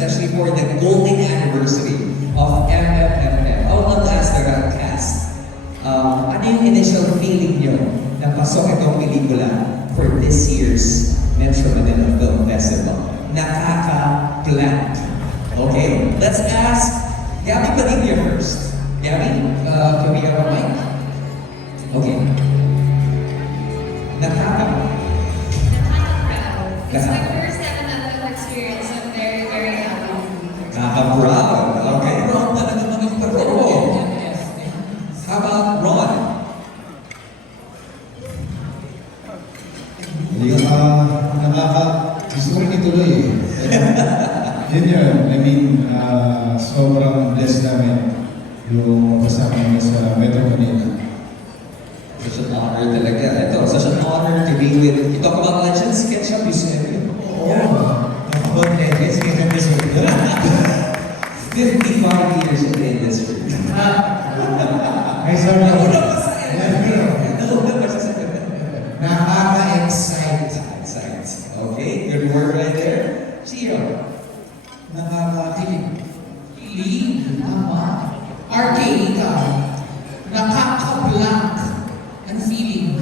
especially for the golden anniversary of MMFF. I would love to ask the cast, ano yung initial feeling nyo na pasok itong pelikula for this year's Metro Manila Film Festival? Nakaka-blank. Okay, let's ask Gabby Padilla first. Gabby, can we have a mic? Okay. Nakaka-proud. It's my Nakaka- first time na film experience. I'm very, very happy. Nakaka-proud. Okay, Ron, talaga maging paroko. How about Ron? Gusto ko rin ituloy eh. Yun yun. I mean, sobrang blessed namin yung kasama niya sa Metro Manila. Such an honor talaga. Ito, such an honor to be with. You talk about legends, Ketchup, you said it. Yeah. About legends, kita mo sa 55 years in the industry. Ay, sorry. Nakaka-excite. Okay, good word right there. Gio. Nakakakilig. Kilig. Tama. RK, ikaw. Nakaka-blank ang feeling.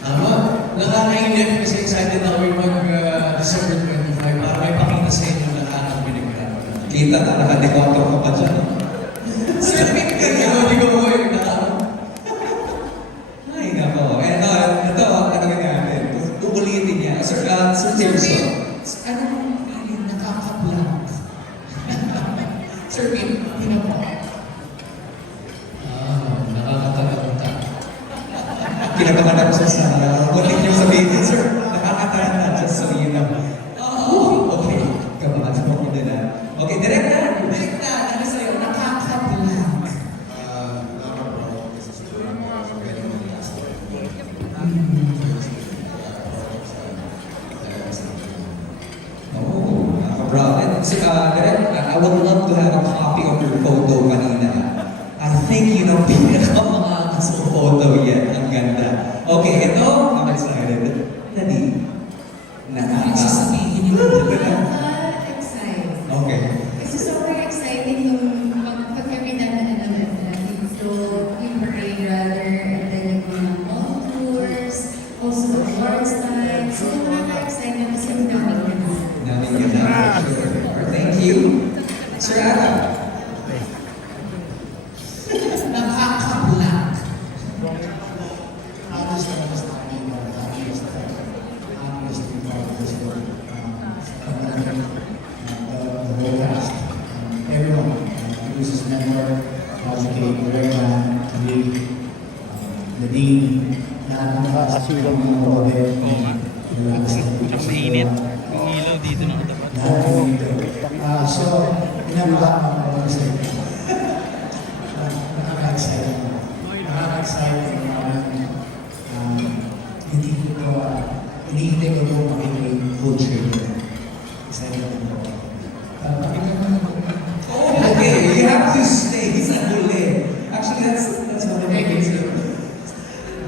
Tama. Nakakainip kasi excited ako yung mag-December 25 para may pakita sa inyo lahat ang pinagkakaroon. Kita na nakadekoto ka pa dyan. Serving ka niyo, hindi ko mo yung Ay, nako. Ito, ano natin? Uulitin niya. Sir Tirso. Anong feeling? Nakaka-blank. Sir Vin, pinapa. nakakatalanta. Kinakaman ako sa sana. Butik niyo sabihin, sir. Nakakatahan na. Just so you know. Oh, okay. Kabahan sa mga nila. Okay, direct na. Direct na, ano sa'yo? Nakaka-blank. Oh, nakaka-proud. And direct, I would love to have a copy of your photo kanina. I think yun ang pinakamangas sa photo yan. Ang ganda. Okay, ito, I'm excited. Nadi. Ano sasabihin nila? Nakaka-excite. Okay. Kasi sobrang exciting yung pag kami naman so we parade rather, and then yung mga mall tours, also the Lord's night. So nakaka-excite na kasi yung daming ganun. Daming ganda. Sure. Thank you. Sir Adam. Nakaka-blank. Everyone, Cruises Network, Project 8, Lorena, Khalid, Nadine, nakakasilang mga Robert, Ang mainit. Ang ilaw dito ng tapat. So, pinababa ako kasi nakaka-excite. Nakaka-excite hindi ko hinihintay ko yung makinig food trip. Excited ako. Okay, you have to stay sa huli. Actually, that's one of the things.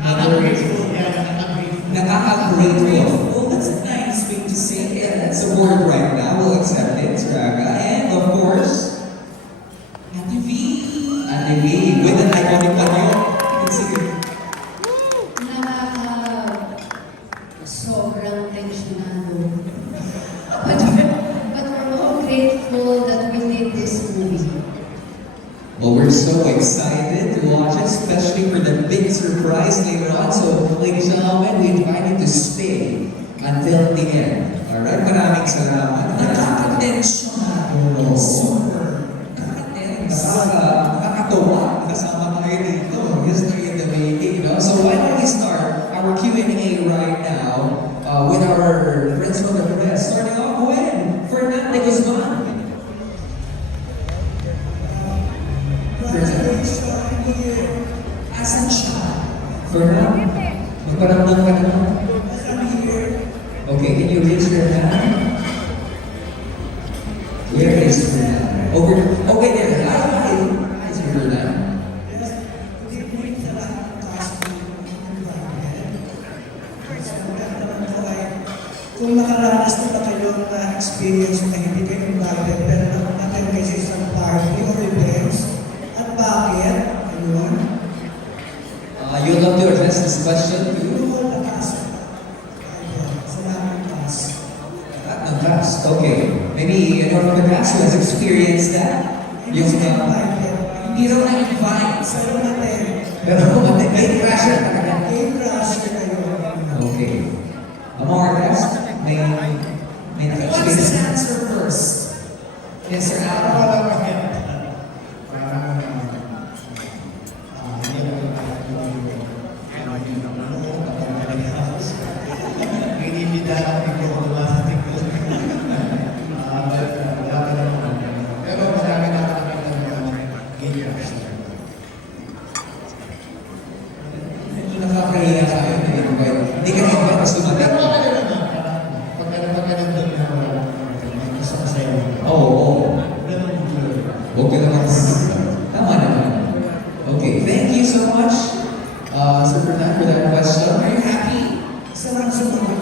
Nakaka-grateful. Nakaka-grateful. Nakaka-grateful. Oh, that's a nice thing to say. Yeah, that's a word right now. We'll accept it, Raga. And of course, Ate V. Ate V, with an iconic panyo. You can sing it. Sobrang tensionado. But we're all grateful that we did this movie. Well, we're so excited to watch it, especially for the big surprise later on. So, ladies and gentlemen, we invite you to stay until the end. Alright? Maraming salamat. Nakaka-tensionado. Super. Nakakatawa. Kasama kayo dito. History in the making. No? So, why don't we start our Q&A right now with our friends from the press. Starting off with Fernando Guzman. Asan siya? Fernando, magparamdam ka na. Okay, can you raise your hand? Where is Fernando? Over. Okay, there. Hi. Hi, Sir Fernando. Kung nakaranas na ba kayo na experience na hindi kayo invited pero nag-attend kayo sa isang party or events. At bakit? Ayun. You'd love to address this question too? Yung mga taas. Ayun. Sa naming taas. At ng past, okay. Maybe anyone from the past who has experienced that? Hindi Yung, sila invited. Hindi raw na-invite. Pero natin. pero gate crasher talaga. Game crasher kayo. Okay. Among our guests, may Who wants to naka-experience. answer first? Yes, Sir Al. Wala pa yan. Parang, Medyo nakakahiya sa akin na invite. Hindi ka invite, tapos dumating. Oo, oo. Huwag ka naman. Tama naman. Okay, thank you so much, Sir Fernand, for that question. Are you happy? Sarang sumunod.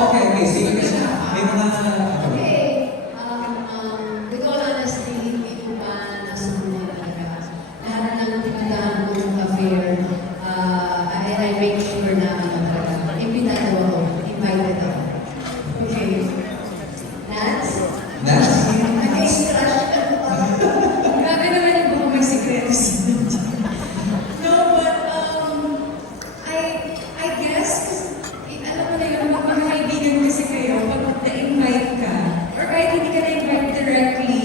Okay, okay, sige kasi may mga... Okay. With all honesty, hindi ko pa nasunod talaga. Lahat ng tindahan ko ng cafe, I make sure na talaga, imbitado ako, invited ako. Okay. Nats? Nats? Nag-extrash ka pa. Grabe naman yung buong may secrets. No, but I guess, alam mo na yun, mga kaibigan kasi kayo, pag na-invite ka, or kahit hindi ka na-invite directly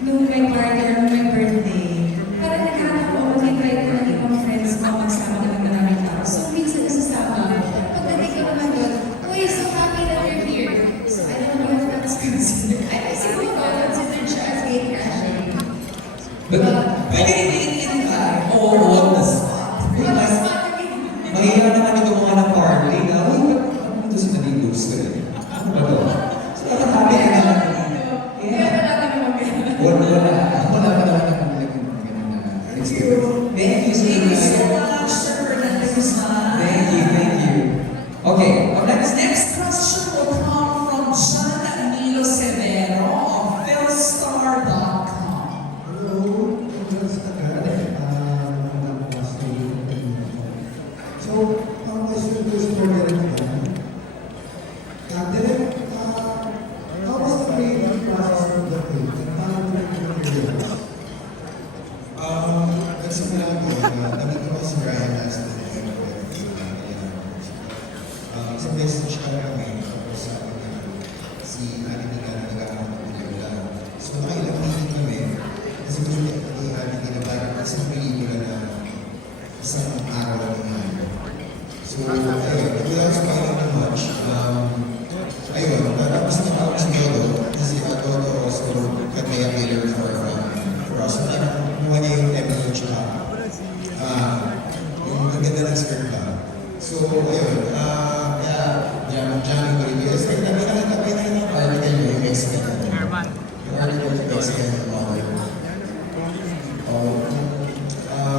nung may party or nung may birthday, parang naghanap ko, mag-invite ko ng ibang friends mo, magsama ka ng maraming tao. So, minsan nasasama ako. Pagdating ko naman doon, uy, so happy that you're here. So, I don't know if that's considered. I siguro considered siya as gate crashing. But, Pwede rin i-invite. oo, On the oo. spot. On the spot, Mahiya naman ito mga ng party na, uy, ba't ito si Naligus ka rin? Ano ba to? So, nakakabi ka naman. Kaya wala kami mag- Wala pa naman akong ganun na experience. Thank you so Thank you so much. much, Sir Fernando Guzman. Thank you, thank you. Okay, up next. Next question will come from John Nilo Severo of PhilStar.com. Hello, so, ang question ko is for Derek again. Derek, how was the creative process of the film? And paano mo nag-experience? Nagsimula ko, nandito ako si Brian last night. Isang beses siya kami, tapos sabi niya, si Ani na nag-aaral ng pelikula. So nakailang meeting kami, kasi gusto niya Ani na parang isang pelikula na isang araw lang naman. So, ayun, without spoiling too much, ayun, tapos natawag si Dodo, kasi Dodo also got me a trailer for us. So, parang kumuha niya yung episode siya. Yung maganda ng script ba. So, ayun, Johnny Rodriguez, ay nakita ng article niyo, yung Mexican. Yung article yung Mexican model.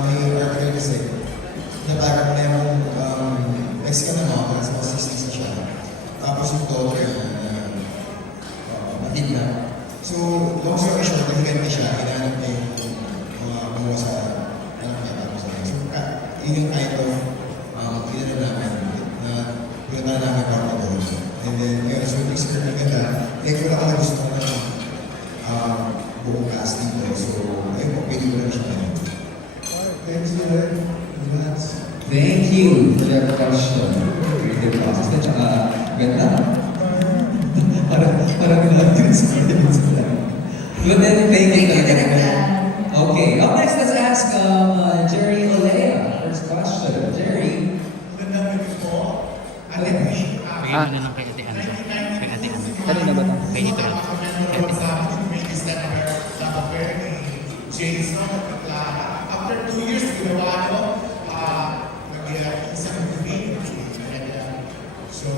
May article kasi, na parang merong Mexican na model, sa masisisa siya. Tapos yung daughter matid na. So, long story short, nahiganti siya, hinahanap niya yung mga kumuha sa anak niya. Tapos, so, yun yung kind of pinanap namin na pinunta namin para doon. And then, yun, so yung script na ganda, like wala ka na gusto ko na buong casting ko. So, ayun po, pwede ko na siya ngayon. Thanks, Derek. Congrats. Thank you for that question. Creative process na tsaka ganda. Parang na-experience ko lang. But then, thank you. Thank you, Direk. Okay, up next, let's ask Jerry Olea. First question. Jerry. Bigyan mo na lang kay Ate Ana. Kay Ate Ana. Kanina ba ito? Kay Ito. Kay Ate Ana. After 2 years, ginawa ko, isang movie. So,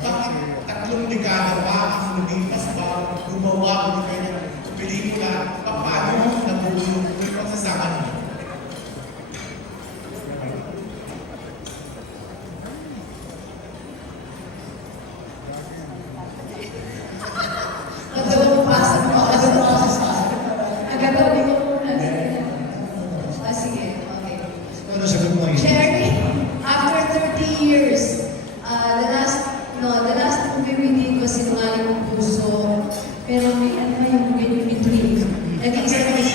bakit tatlong dekada pa ang lumipas pa gumawa ko ng kanyang pelikula, paano natulong yung pagsasama niyo?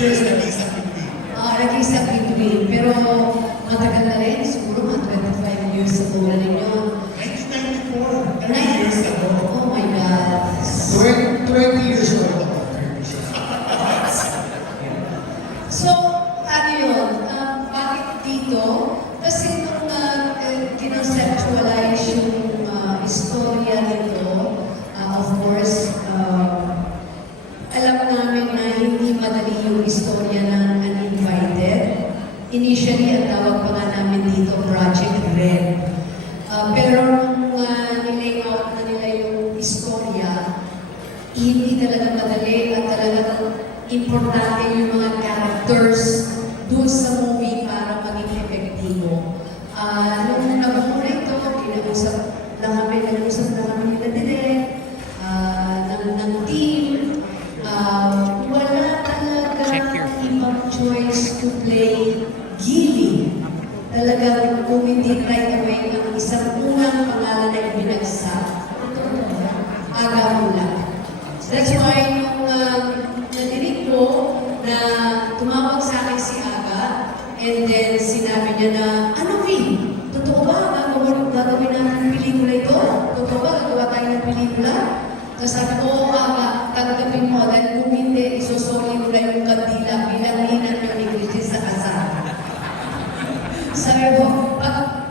years nag-isang between. Nag-isang between. Pero matagal na rin, siguro mga 25 years ago na rin yun. 1994, 30 years ago. Oh my God. 20 years old. So, ano yun? Bakit dito? Kasi nung kinonceptualize yung istorya nito, of course, alam namin na hindi madali yung istorya ng Uninvited. Initially, ang tawag pa nga namin dito, Project Red. Pero nung nilay out na nila yung istorya, hindi talaga madali at talagang importante yung mga characters doon sa movie para maging epektibo. Nung nag-muna ito, nag-usap lang kami nila direct, ng team. Wala Check your talaga ibang choice to play Gilly. Talagang kung hindi right away ang isang unang pangalan na ibinagsak, Aga Mula. That's why nung nadinig ko na tumawag sa akin si Aga, and then sinabi niya na, ano Vin? Totoo ba? Gagawin namin ng pelikula ito? Totoo ba? Gagawa tayo ng pelikula? Tapos sabi ko, oo Aga, tanggapin mo dahil kung hindi, isusoli mo na yung kandila bilang ninang yun ni Christine sa kasal. Sabi ko,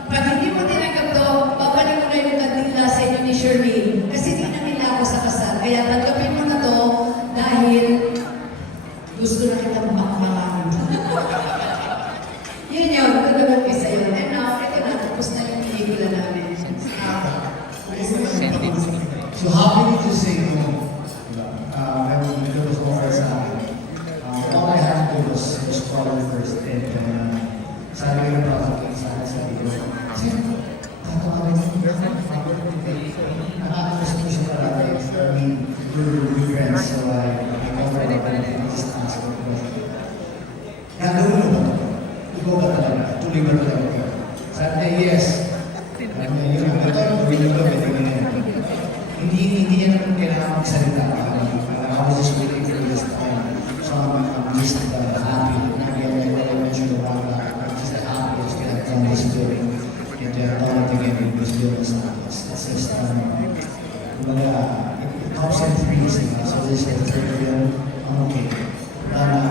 pag hindi mo tinanggap to, babalik mo na yung kandila sa inyo ni Shirley. Kasi di na nila ako sa kasal. Kaya tanggapin mo na to dahil gusto na kitang bakbakan. Yun yun, talagang isa yun. And now, ito na, tapos na yung pelikula namin. So how did you say no? When it was offered sa akin, all I had to do was call her first and sabi ko na sa akin, sabi ko, sir, tatawagin mo, nakakakas ko siya talaga. I mean, we're good friends, so I offered her and just asked her a question. Gagawin mo ba? Ikaw ba talaga? Tuloy ba talaga? Sabi niya, yes. Sabi niya, yun ang gano'n, gawin nyo ba? Pwede mo na yan. Hindi niya naman kailangan magsalita. I was just waiting for this time. So I'm just happy. Again, like I mentioned a while back, I'm just happy to get done this building. And done it again with this building. It's just, but it comes in threes. So this is the third film. I'm okay. I'm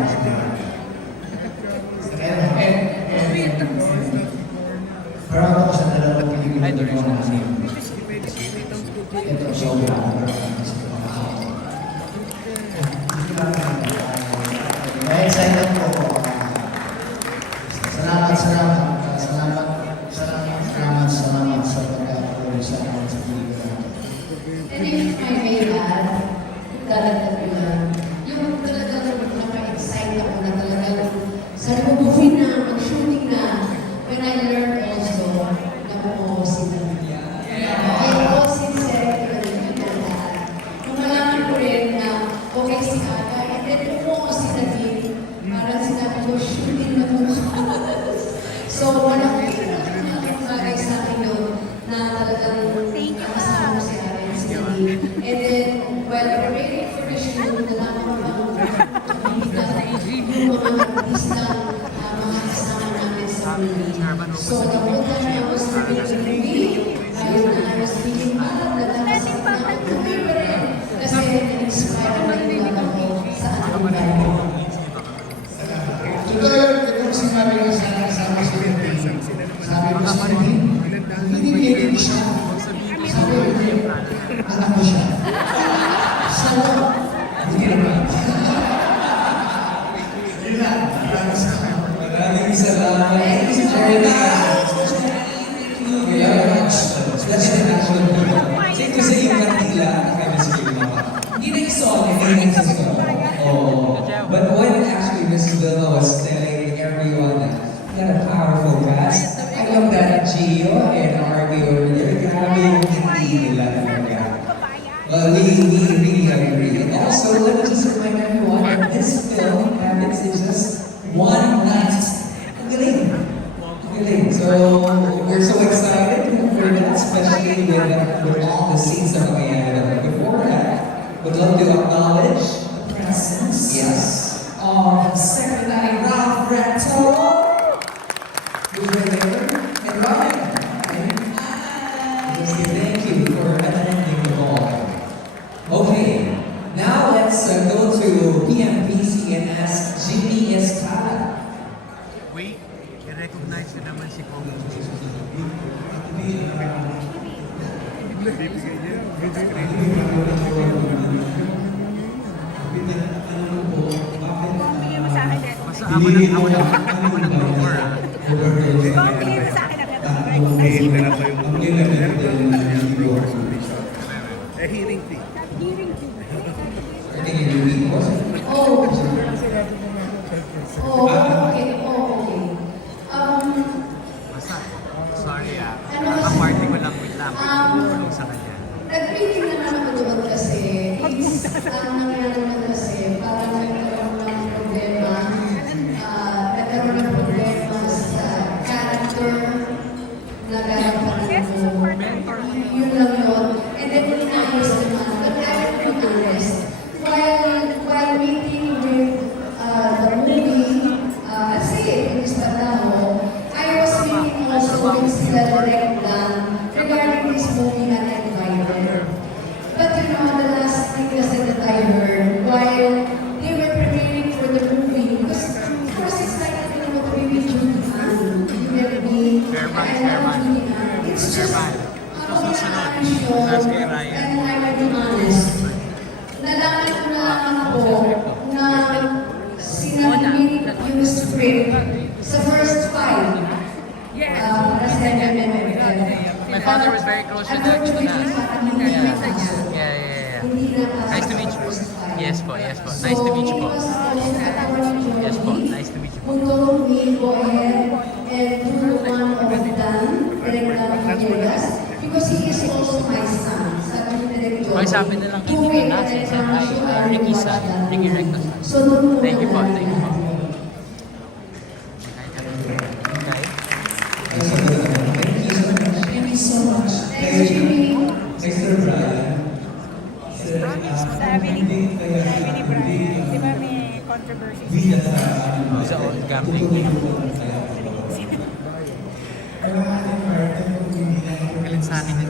proud ako sa dalawang pelikula ko na ito, sobrang excited po ako. Salamat sa pagkakaroon sa akin sa pelikula. And if I may add, dadagdag ko lang, yung talagang napa-excite ako na talagang sabi ko, movie na, mag-shooting na. When I learned also na po-osin na. Kaya po sincerely, nung malaman ko rin na okay si Aga, and then po-osin na din, parang sinabi ko, shooting na po. So, malaking bagay sa akin yun na talagang kasama ko si Aga and si Steve. And then, while we're waiting for the shoot, nalaman ko bang yung mga artistang mga kasama namin sa movie. So, the whole time I was doing the movie, ayun na, I was thinking, nalalas ako na ang movie pa rin. Kasi na-inspire na yung ako sa ating bago. Totoo yun, kung sinabi ko sa akin kasama si Wendy, sabi ko sa Wendy, hindi pinili siya. Sabi ko, anak mo siya. So, hindi naman. Yun lang, maraming salamat. Maraming salamat. Thank you, Jeremy. That's the actual Kasi kasi yung kantila, chemistry naman. Hindi nag-solve, hindi nag-solve. Oh. But when actually Mrs. Vilma was telling everyone that we had a powerful cast, I love that Gio and RB over there. Grabe yung hindi nila talaga. Well, we really agree. And also, let me just remind everyone that this film happens in just one night. Ang galing. Ang galing. So, we're so excited for that, especially with all the scenes that we had. Before that, would love to acknowledge the presence of to PMPC and ask Jimmy Escala. Wait, i-recognize na naman si Kong. Basta ako ng cover ah. Can you repeat po? Oh. Oh, okay. Oh, okay. Basta, sorry ah. Ano kasi- Kaparty ko lang, wait lang. Tulong sa kanya. Nag-reading naman ako doon kasi, ang nangyari naman kasi, parang nagkaroon ng problema, nagkaroon ng problema sa character na gano'n mo. Yun lang yun. And then, inayos naman. But I will be honest, while meeting with the movie, kasi, Miss Pataho, I was meeting also with sila direct lang regarding this movie na Invited. But you know, the last thing kasi that I heard while they were preparing for the movie, because of course it's like, you know, the baby Judy Ann, you get me, I love Judy Ann. It's just, ako na show, and I will be honest, nalaman ko na lang ako na sinabi yung script sa first five. My father was very close with that. Yeah. Nice to meet you. Yes po. Nice to meet you po. Yes po, nice to meet you po. Who told me go ahead and do one of them, because he is also my son. Sabi ni Director. Okay, sabi nilang hindi na natin sa Ricky San, Ricky Rectos. So, doon Thank you po. Okay. Thank you so much. Thanks, Jimmy. Mr. Brian. Sabi ni Brian, di ba may controversy Sa gambling. Galit sa akin ng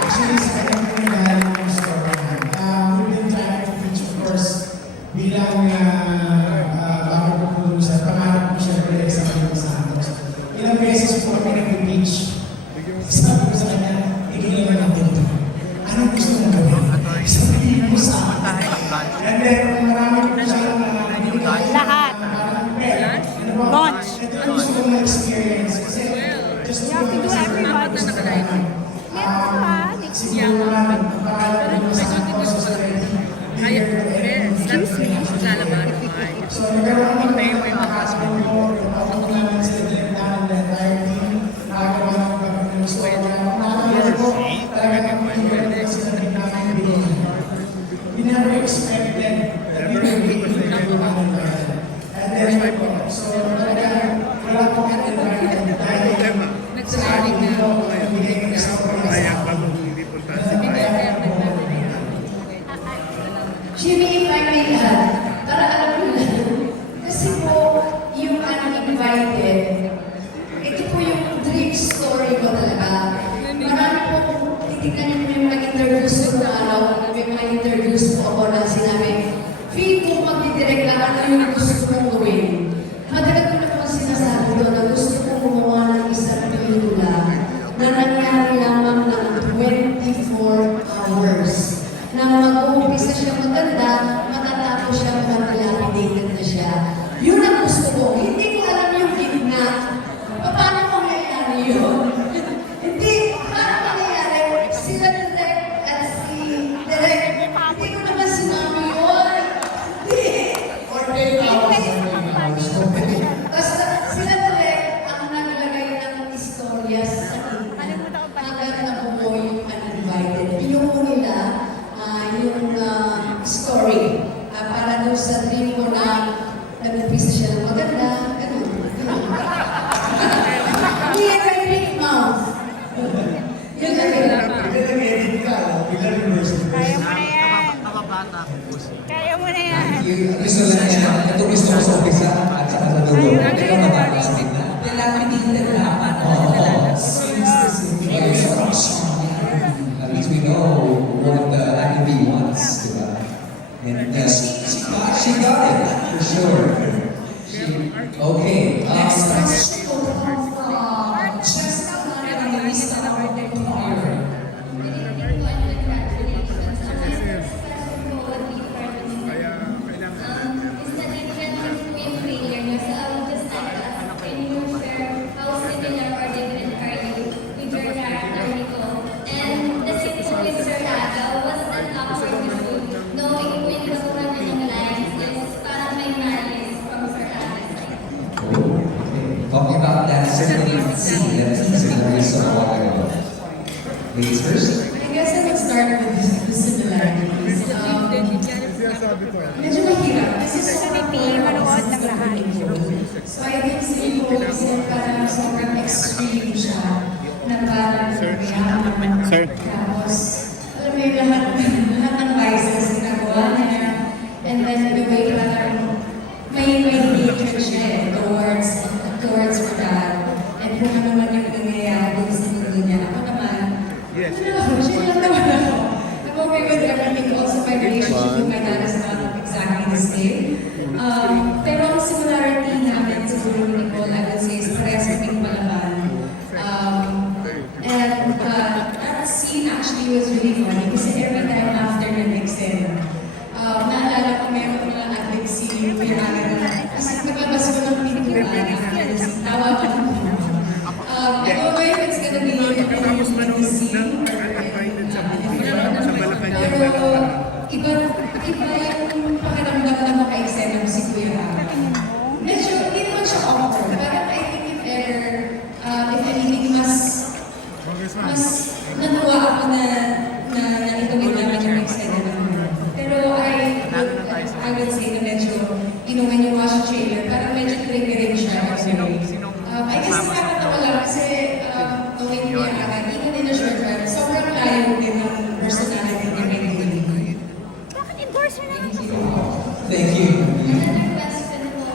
Actually, sa kanya po yung galing ng story. We've been trying to reach, of course, bilang bago po po sa pangarap po siya rin sa mga Santos. Ilang beses po kami nag-beach. Sabi ko sa kanya, tigil naman natin ito. Ano gusto mong gawin? Sabihin mo sa akin. And then, marami po siya Lahat. Launch. ito gusto ko na-experience. Kasi, just You have to do every month. Meron pa. siguro namin, pangalan ko sa Santos already. Excuse me. So, nagkaroon kami ng pagkakataon mo, napapag namin sa direct namin na entire team, nakagawa ng pagkakataon sa nakagawa ko, talaga nag-enjoy sila rin namin binigyan. We never expected that we would be able to do Uninvited. And then, so talaga, wala po ang Uninvited dahil sa ating dito, nabigay ng story sa Jimmy, if I may add, para alam mo lang, kasi po, yung Uninvited, ito po yung dream story ko talaga. Marami po, titignan niyo yung mga interviews ko na araw, may mga interviews po ako na sinabi, feel ko magdidirect lang ano yung gusto kong gawin. Madalag ko na po sinasabi doon na gusto kong gumawa ng isang pelikula na nangyari lamang ng 24 hours. Na mag-uumpisa siya maganda, matatapos siya mag-dilapidated na siya. Yun ang gusto ko. Hindi ko alam yung gitna. Paano mangyayari yun? Hindi. Paano mangyayari? Sila Direk at si Direk. Hindi ko naman sinabi yun. Hindi. or 10 hours. Basta sila Direk ang naglagay ng istorya sa gitna. Hanggang nabuo yung Uninvited. Pinuho nila yung story para doon sa dream ko na nag-umpisa siya ng maganda, ganun. He had a big mouth. Yun lang yun. Nag-edit ka, bigla reverse. Kaya mo na yan. Nakabata ko po siya. Kaya mo na yan. Gusto lang niya. Ito gusto ko sa umpisa at saka sa dulo. Ikaw na ba sa gitna? Dilapidated dapat. At least we know what the anime wants, di ba? Ladies first. I guess I would start with the similarities. Medyo mahirap kasi sobrang manood ng lahat. So I think si Nicole kasi parang sobrang extreme siya na parang tapos alam mo yung lahat ng vices ginagawa niya and then in a way parang may hatred siya towards her dad and kung ano man yung nangyayari sa mundo niya. Ako naman, chill lang naman ako. I'm okay with everything. Also, my relationship with my dad is not exactly the same. Pero ang similarity namin siguro ni Nicole, I would say, is parehas kaming palaban. And that scene actually was really funny kasi every time after the next scene, naalala ko meron mga addict scene, kasi naglabas ko ng pintuan after the scene, tawa ko ng I don't know if it's gonna be in the scene pero iba yung pakiramdam na maka-exam si Kuya Rama. Medyo, hindi naman siya awkward. Parang I think if ever, if anything, mas natuwa ako na itungin namin yung exam namin. Pero I would say na medyo, when you watch the trailer, parang medyo triggering siya. I guess nakakatawa lang kasi knowing Kuya Rama, even in a short run, sobrang layo din ng personality ni Ray. Bakit endorser na lang? Thank you. Another question for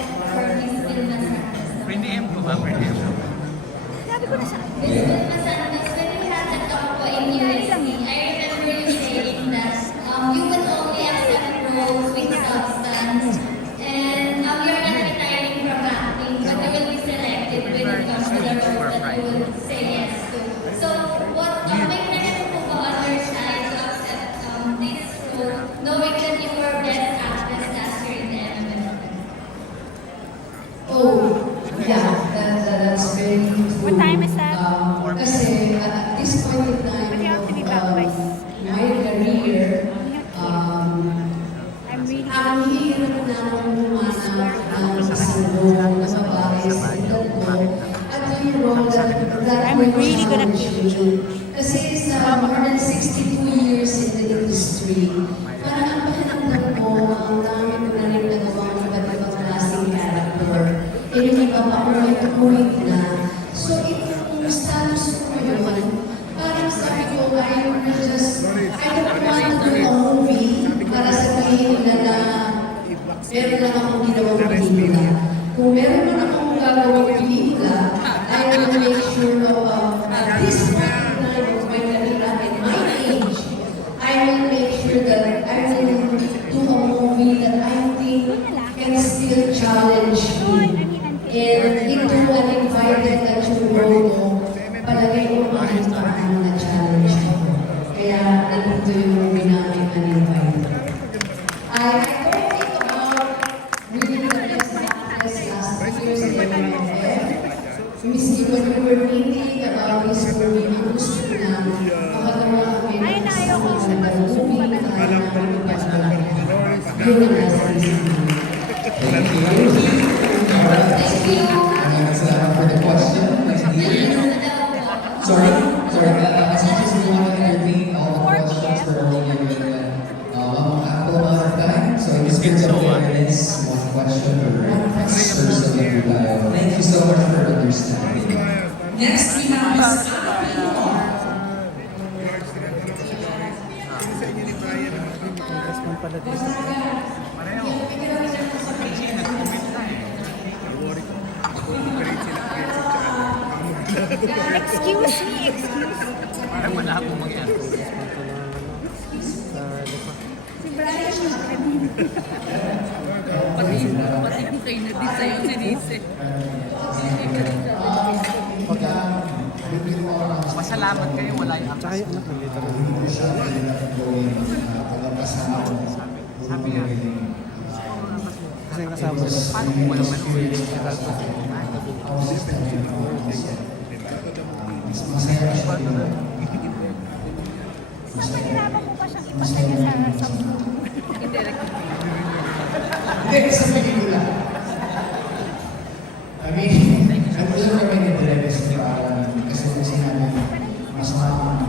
Miss Vilma Santos. Pretty M po ba? Pretty M. Sabi ko na sa Miss Vilma Santos, when we had the talk po in USC, I remember you saying that you would only accept roles with substance and you're not retiring from acting, but you will be selected when it comes to the role that you will say yes to. So, may pressure po ba on your side to accept this role, knowing that you were best actress last year in the MMFF? Oh, yeah, that's very true. What time is that? Kasi at this point in time my career, I'm really ang hirap na akong humanap ng isang role na babae sa edad ko at yung role that I'm really gonna challenge me. Kasi sa more than 62 years in the industry, parang ang pakiramdam ko, ang dami ko na rin nagawang iba't ibang klaseng character. Eh yung iba pa umuwi na. So itong status ko ngayon, parang sabi ko, I don't want to do a movie para sabihin nila na meron lang akong ginawang pelikula. Kung meron man akong gagawang pelikula, I will make sure at this point in time of my career at my age, I will make sure that I will do a movie that I think can still challenge me. And ito uninvited at yung role mo, palagay ko kahit paano na challenge ako. Kaya nandito yung movie namin uninvited. I don't think about really the best actress last year's MMFF. Miss you, when we were meeting about this movie, ang gusto ko na makagawa kami Ay, ng naayaw ko isang sa movie na kaya namin ipagdala. Yun ang nasa isip ko. Thank you. Alright. Maraming salamat for the question. Next dear. Sorry. As much as we want to entertain all the questions, we're only given ample amount of time. So in the spirit of fairness, one question per person every tayo. Thank you so much for understanding. Next, we have Miss Abby Moore. excuse me. Parang wala akong mangyari. Si Brian. Pati ko kayo na din sa'yo, sinisi. Masalamat kayo, wala yung akas. Sabi niya, kasi kasama ko, paano kung walang manuwi? Nahirapan mo ba siyang ipasaya sa Hindi, sa pelikula. I mean, nag-usap kami ni Direk sa parang kasi kung sinabi, mas maamang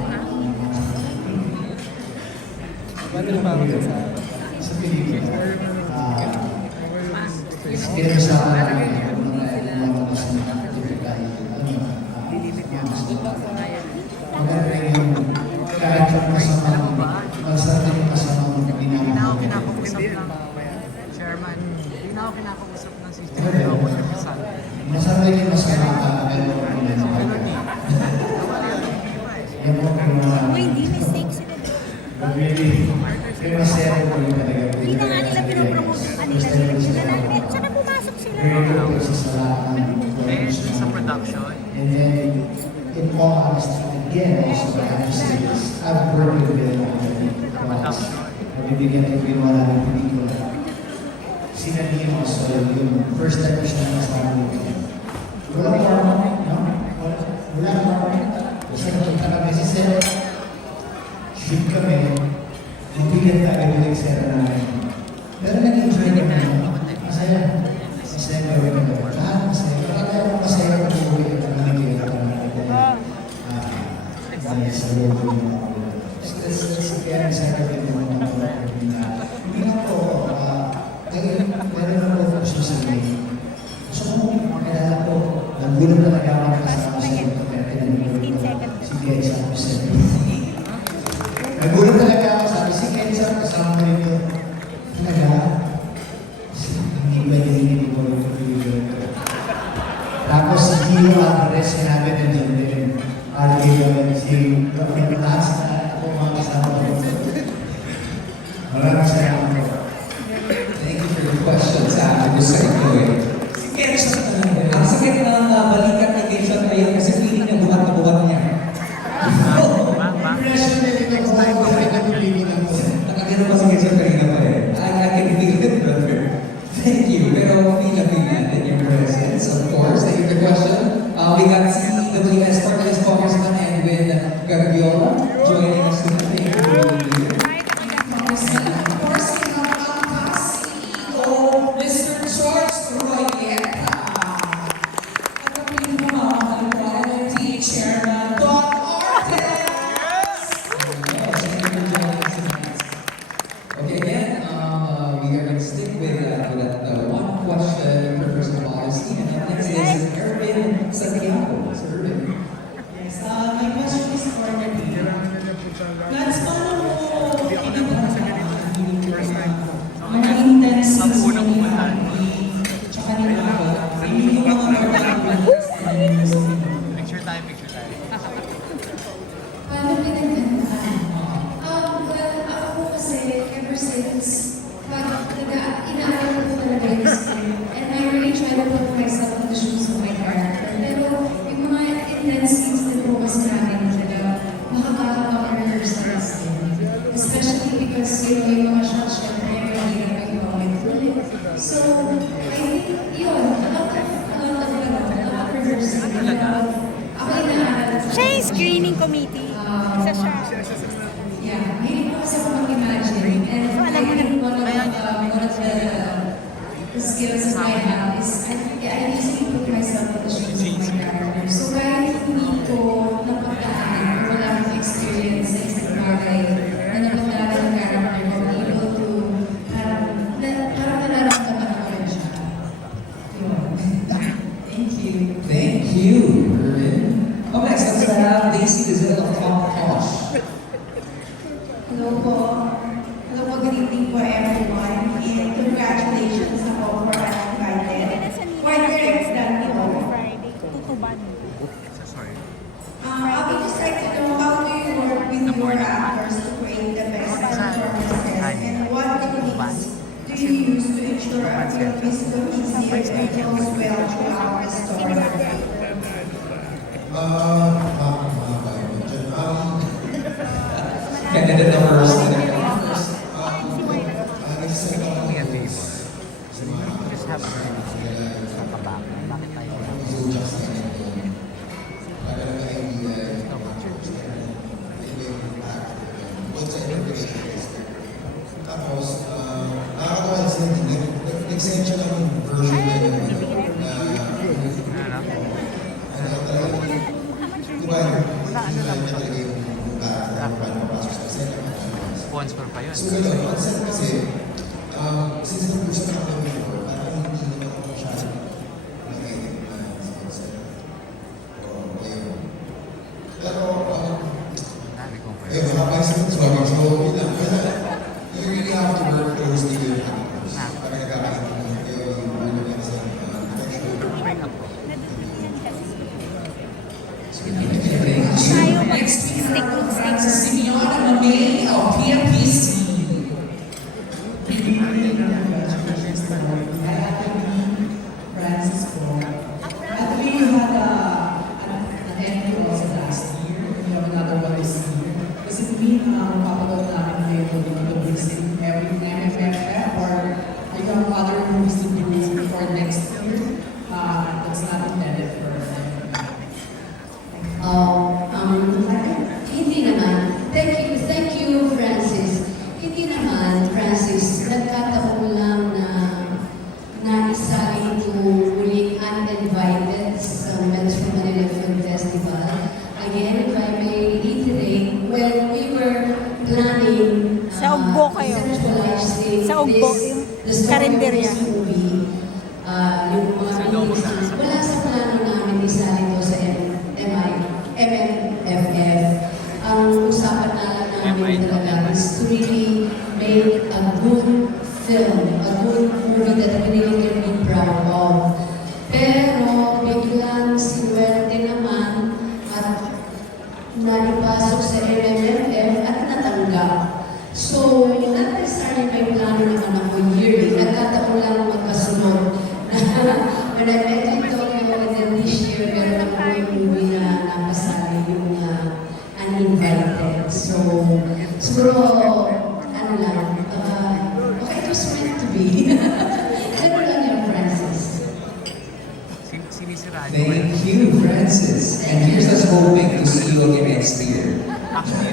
sa pelikula. Pinag-usapan namin yung mga mas typical, maganda yung kahit yung masamang, magsarap yung masamang Hindi na ako ginagawa. kinakausap ng chairman. Hindi na ako kinakausap ng system. Hindi ako kinakausap. Masama yung masama ka, pero yung mga Uy, hindi mistake sila doon. really, yung masaya ko yung talaga. Hindi na nga nila pinopromote yung kanila. Sila namin. Sana pumasok sila. Very good process sa lahat ng Eh, sa production. And then, in all honesty, again, also, I have to say this, I've worked with them once. Nabibigyan ko yung wala ng pelikula. Sinanihin ko sa yung first time ko siya nakasama ko. Wala ko no? Wala ko Basta nakita kami sa set. Shoot kami. Mabigat tayo yung eksena namin. Pero nag-enjoy kami. Masaya. Masaya kami kami. Lahat masaya. Parang tayo masaya kami kung uwi at nakikita kami. Dahil sa loob ng mga ulo. So, kaya excited din naman ako na hindi na ako, meron na ako gusto sa game. Gusto ko, kailangan ko, nagulat talaga ako kasama sa ito. Kaya pinanigulit ko si Kenza Jose. Nagulat talaga ako, sabi si Kenza, kasama rin yun. Talaga, hindi ba hindi ko rin ito. Tapos si Gio Alvarez, sinabi na dyan din. Alvarez, si Rocky Blas, ako mga kasama ko. Maraming salamat po. Thank you for your questions. Gusto ko eh. Si Kenzo talaga. Ang sakit ng balikat ni Keisha ngayon kasi feeling niya buhat na buhat niya. Impression na ito ko ako ay napipigilan ko. Nakagano pa si Keisha kanina pa eh. I can feel it, brother. Thank you. Pero feel na in your presence, of course. Thank you for the question. We got CWS Parties Congressman Edwin Garbiola joining us today. Thank you for being here. Of course, ang Angkas CEO, Mr. George Royeta. At ang pinamamahan po ay MT Chairman Don Ortiz. Okay, again, we are going to stick with that one question per person policy. And up next is Erwin Santiago. Sir Erwin. Yes, my question is for the leader. Lance, paano mo mga intense na swimming tsaka nila yung mga Picture tayo, picture tayo. Paano pinagandaan? Well, ako po kasi, ever since, pag inaaral ko talaga yung script, and I really try to put myself in the shoes of my character. Pero yung mga intense scenes din po kasi namin talaga, makakaka-rehearse na script. Especially because, yung mga shots, syempre, mahirap yung paulit-ulit. So, I think, yun, a lot of rehearsing. Ako inaaral. Siya yung screening committee. Isa siya. Yeah, hindi ko kasi ako mag-imagine. And I think one of the skills that I have is I usually put myself in the shoes of my character. So kahit hindi ko napagdaan or wala akong experience sa isang bagay na napagdaan ng character ko, I'm able to parang nararamdaman ko rin siya. Yun. Thank you. Thank you, Erwin. Up next, let's have Daisy Dizelle of Top Posh. Hello po. Hello po, good evening po everyone. And congratulations ako for being invited. For your extended Friday. Tutuban. Sorry. I would just like to know how do you work with your actors to create the best performances and what techniques do you use to ensure a film is cohesive and flows well throughout the story? Candidate number first. Just have sa kabak. Bakit tayo? Tapos, nakakatawa kasi nag-send siya ng version na yun. Diba, hindi talaga yung paano papasok sa set. Sponsor tour pa yun. So gano'n, concept kasi, since nag-usap na kami before, parang hindi naman ako masyadong nag-edit na concept. Ayun. Pero, Dami kong ayun, habang sorry, so, yun lang. You really have to work closely with actors. Para nagkakaroon kayo yung ano lang sa Next, we have Francis Simeon Mamay of PMPC. Francisco. Actually, you had an entry also last year. You have another one this year. Does it mean kapag namin kayo to visit every MFF or are you have other movies to do for next year? That's not intended for Hindi naman. Thank you, Francis. Hindi naman, Francis, nagkataon lang na naisali ito muling uninvited sa Metro Manila Film Festival. Again, if I may reiterate, when we were planning Sa Ugbo kayo. conceptualizing Sa Ugbo, yung karinderya. movie, yung mga movies na wala sa plano namin isali ito sa MMFF. Ang usapan namin talaga is to really make a good film, a good movie that we really can be proud of. Pero biglang sinuwerte naman at nalipasok sa MMFF at natanggap. So, not necessarily may plano naman ako yearly. Nagkataon lang magkasunod. When I met in Tokyo, and then this year, meron ako yung movie na napasali yung uninvited. So, siguro, ano lang, okay, it was meant to be. Ano lang yung Francis. Sinisiraan ko. Thank you, Francis. And here's us hoping to see you again next year.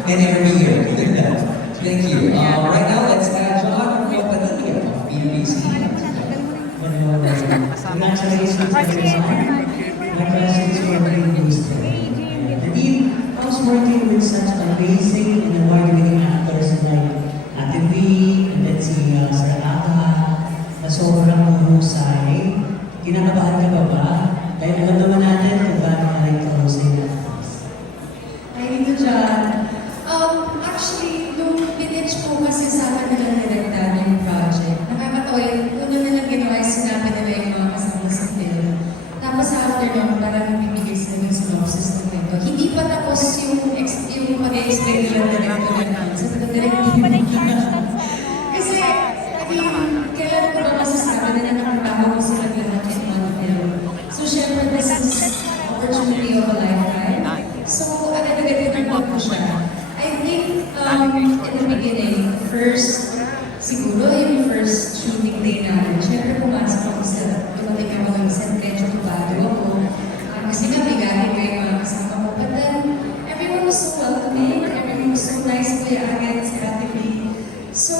And every year. Thank you. Right now, let's add John Ropadilla of BBC. Congratulations to everyone. Congratulations for being boosted. The team was working with such amazing and award-winning actors like Ate V, and then si Sir Aka, na sobrang mahusay. Kinakabahan ka ba ba? Dahil alam naman natin kung gaano ka rin kahusay na actors. Ay, dito dyan. Actually, nung pinitch ko kasi sa akin nilang niregtan yung project, nakakatawa yun, una nilang ginawa yung sinabi nila yung mga kasama sa film. Tapos after nun, parang bibigay sila yung synopsis ng kwento. Hindi pa tapos yung mag-explain nila director ng concept ng director. Kasi, kailan ko ba masasabi na nakakatawa ko sila lahat in one film? So, syempre, this is opportunity of a lifetime. So, agad-agad ko siya. I think in the beginning, first, siguro yung first shooting day namin, syempre pumasok ako sa dumating ako ng set, medyo kabado ako. Kasi nga bigahin ko yung mga kasama ko. But then, everyone was so welcoming, everyone was so nice, Kuya Agad, si Ate B. So,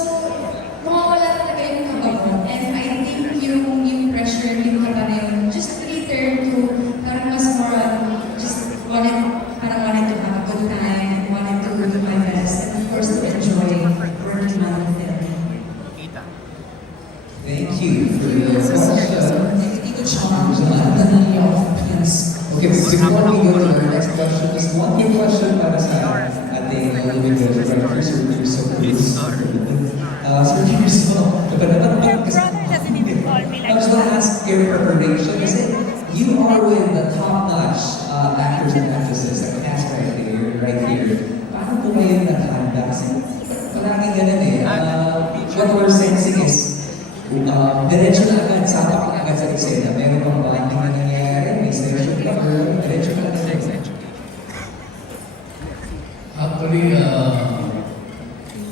mawawala talaga yung kaba ko. And I think yung pressure, yung kaba na yun, just return to parang mas more on, just wanted to have a good time, and wanted to do my best, and of course to enjoy working on the film. Thank you for your question. Tito Chong, Danilo of PMPC. Okay, before we go to our next question, just one quick question para sa ating individual directors or Kirso Cruz. Sir Kirso, Your brother doesn't even call me I like was going to ask your preparation. Kasi you are with the top-notch actors and actresses, the cast right here. Paano po kayo naghanda? Kasi palagi ganun eh. What we're sensing is, diretso na agad, sapak na agad sa eksena. Meron pang bonding na nangyayari, may session pa, or diretso na agad. Actually,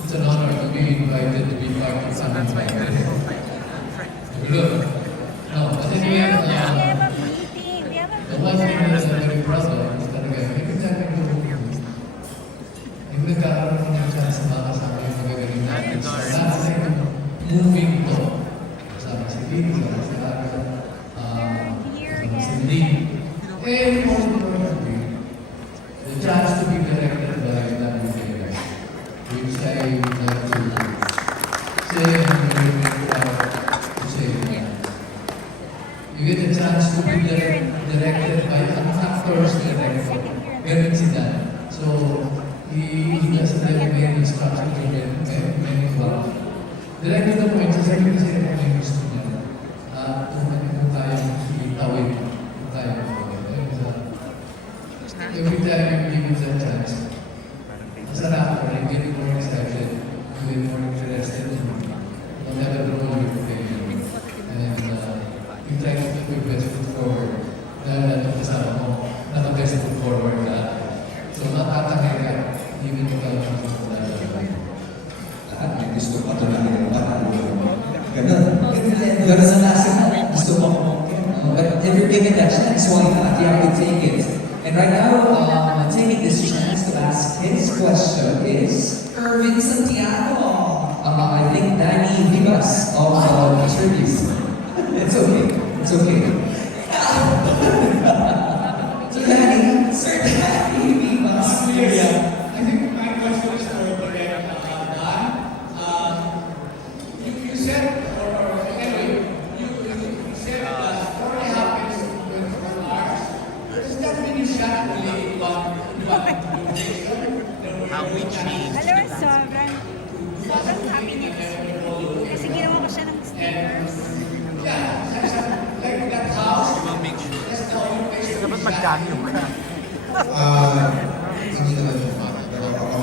it's an honor to be invited to be part of something like this. Look, no, but anyway, We have a meeting. We have a the one thing that I'm very proud of is talaga, every time I go to movies, yung nagkakaroon ko ng chance na makasama yung magagaling natin. Lahat na yung moving to. Kasama si Lee, kasama si Aga, kasama si Lee. And most importantly, the chance to be directed by Danny Taylor, which I would like to instructions and many well. Direct to the point, sasabihin kasi ako yung gusto niya. Kung tayo itawid, kung tayo every time you give it a chance, sarap I get more excited, you get more interested in whatever role you're playing. And you try to keep your best foot forward. Dahil na itong kasama mo, naka-best foot forward na. So matatangay ka, even if ka lang sa Lahat may gusto pa ito namin. Ganun. Ganun sa lasa mo. Gusto mo. But if you're given that chance, why not? You have to take it. And right now, taking this chance to ask his question is Irvin Santiago. I think Danny Vivas of Tributes. It's okay. It's okay. So Danny, Sir Danny Vivas. I think my question is for Direct Don. You said, or anyway, you said that story happens with arts. Does that mean you shot only one location? How we change. Alam mo, sobrang happy niya this week. Kasi ginawa ko siya ng stickers. Yeah, like that house. Make sure. That's the only place you Dapat shot. magdamyo ka. Hindi naman yung mga, pero ako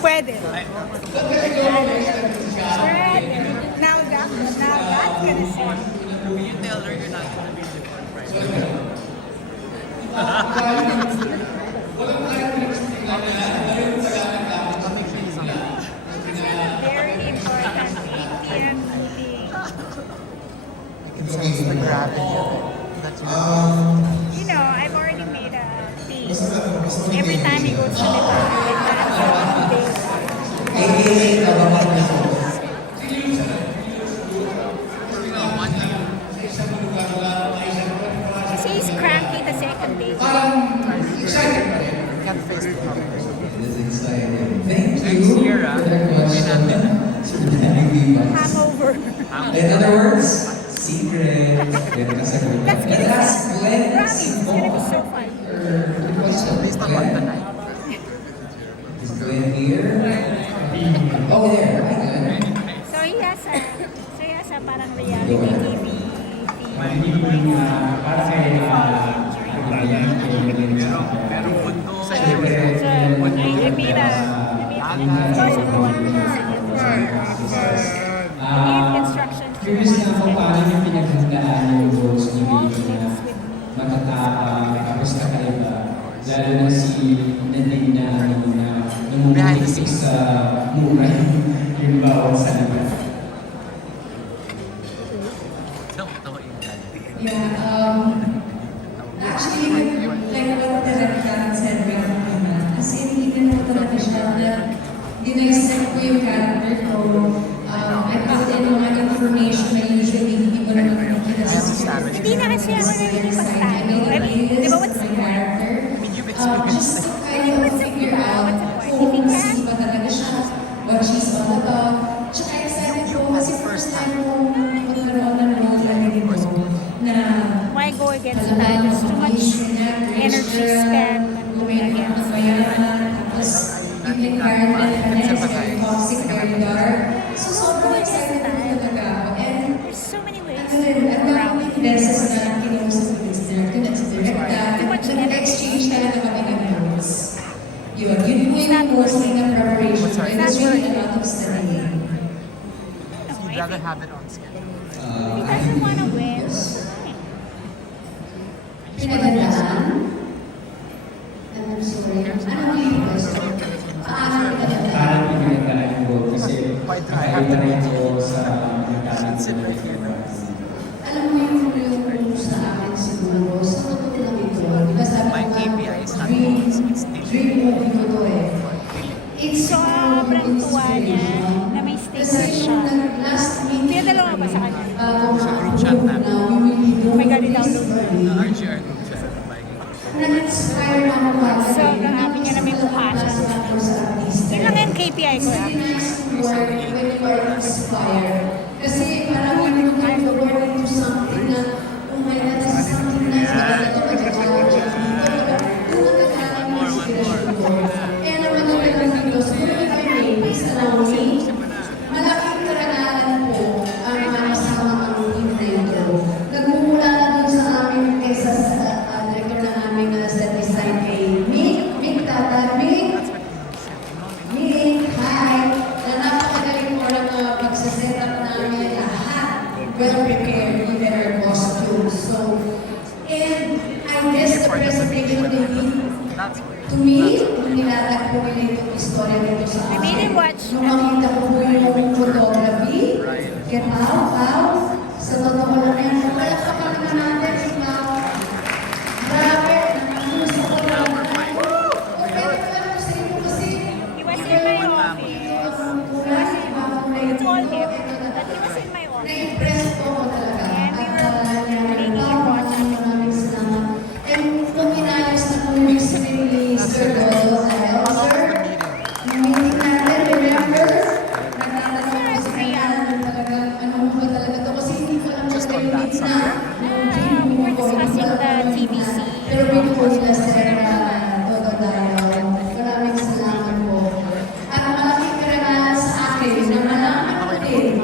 Pwede. But there's no place that you shot. Pwede. Now that's gonna say. You tell her you're not gonna be the front right? Walang tayo pinagsitingan nila. Dahil yung tagamit namin sa nila. Very important ATM meeting. It's the gravity of it. That's You know, I've already made a theme. Every time he goes to the toilet, that's a big. AKA Kabaman Nako. Kasi he's cranky the second day. can't face the problem. It is exciting. Thank Next you year, for that question, Sir Danny Vivas. Hangover. In other words, secret. That's And last, Glenn Promise, it's gonna be so fun. Based on what the night. Is Glenn here? Oh, there. Hi, Glenn. So he has a parang reality TV theme. para kay So I made a social instructions. Curious na ako paano yung pinaghandaan yung roles ni Baby na matatapang, tapos kakaiba. Lalo na si Nadine na namumutik sa mura yung bawat salita. Yeah, actually, like what Director said earlier, as in, even po talaga siya na dinaisip ko yung character ko. I put in mga information na usually hindi ko naman nakikita sa script. Hindi na kasi ako nalilipag-talo. I mean, di ba what's character? Just to kind of figure out kung sino ba talaga siya, what she's all about. Tsaka excited ko kasi first time kong magkaroon ng role na ganito na why go against that? There's too much energy spent going against tapos yung environment na is very toxic, very dark. So sobrang excited ko talaga ako. And there's so many ways ang dami beses na kinausap ko si Direct na nag-exchange talaga kami ng notes. Yun po yung mostly na preparation. It was really a lot of studying. You'd rather have it on schedule. He doesn't want to win. Pinagandaan? I'm sorry. Ano yung question? Paano pinagandaan? Paano pinaghandaan yung role kasi kakaiba na ito sa nagamit sa Alam mo yung sa akin siguro, sa totoo lang ito, di ba sabi My ko KPI nga, is not dream goals, it's daily. movie ko to eh. It's Sobrang tuwa niya na may kasi sticker siya. yung last meeting, Pinadala mo ba sa kanya? Sa group chat namin. na we will be Oh my God, doing this i-download mo. early. RGR group chat. Nag-inspire na ako agad. Sobrang happy niya na may mukha siya. Yun lang yung KPI ko. It's really nice to work when you are inspired. Kasi parang when you look forward into something na, oh my God, this is something nice, maganda to, magagawa ko. Doon nagkakaroon ng inspiration ko. To me, nung nilatag ko nila itong istorya dito sa We made him watch. nung makita ko po yung photography, get out, sa totoo lang yan, palakpakan na natin si Mau. Grabe, gusto ko lang. Okay, alam ko sa inyo kasi, He was in my office. You told him that he was in my office. na-impress ko ako talaga. And we At were nangyari making na him ako, watch it. maraming salamat. And nung inayos na po yung screen ni Sir Dodo, sabi ako, Sir, yung meeting natin, remember? Nagtatanong ako sa kanya, ano ba talaga to? Kasi hindi ko alam talaga yung gitna. We're discussing the TVC. Pero binuko nila Sir Dodo Dayo. Maraming salamat po. At malaking karangalan sa akin na malaman ko din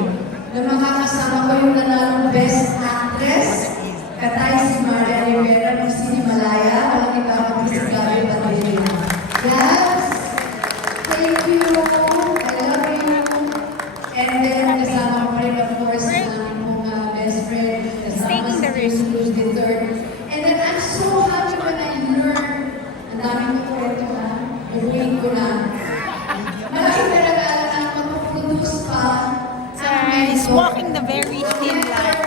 na makakasama ko yung nanalong Best Actress, katay si Maria Rivera ng Sinimalaya, walang iba kundi si Gabi Padilla. Yes! Thank you! I love you! And then, kasama ko rin, of course, ang aming mga best friend, kasama Taking the si risk. Cruz the Third. And then, I'm so happy when I learned, ang daming ko ito ha, uwiin ko na. Malaking karagalan na mag-produce pa sa He's Mexico. walking the very thin line.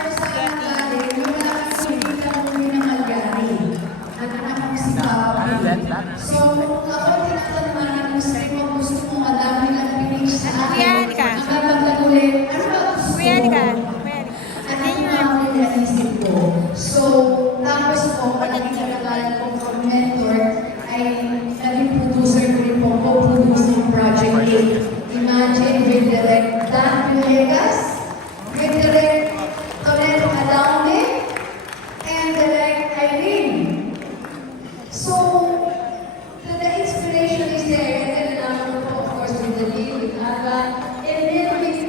So, ako tinatanong mo sa iyo, gusto mo madami lang pinig sa akin. Kuya Erika. Nakapagtagulit, ano ba gusto Kuya Erika. mo? At ano nga ako yung naisip ko. So, tapos po, malaking karagalan ko from mentor ay naging producer ko rin po, co-produce ng Project 8. Imagine with direct Dan Villegas, with direct Toledo Adaune, and direct Irene. So, the inspiration is there, and then another po, of course, with the lead, with Aga, and then with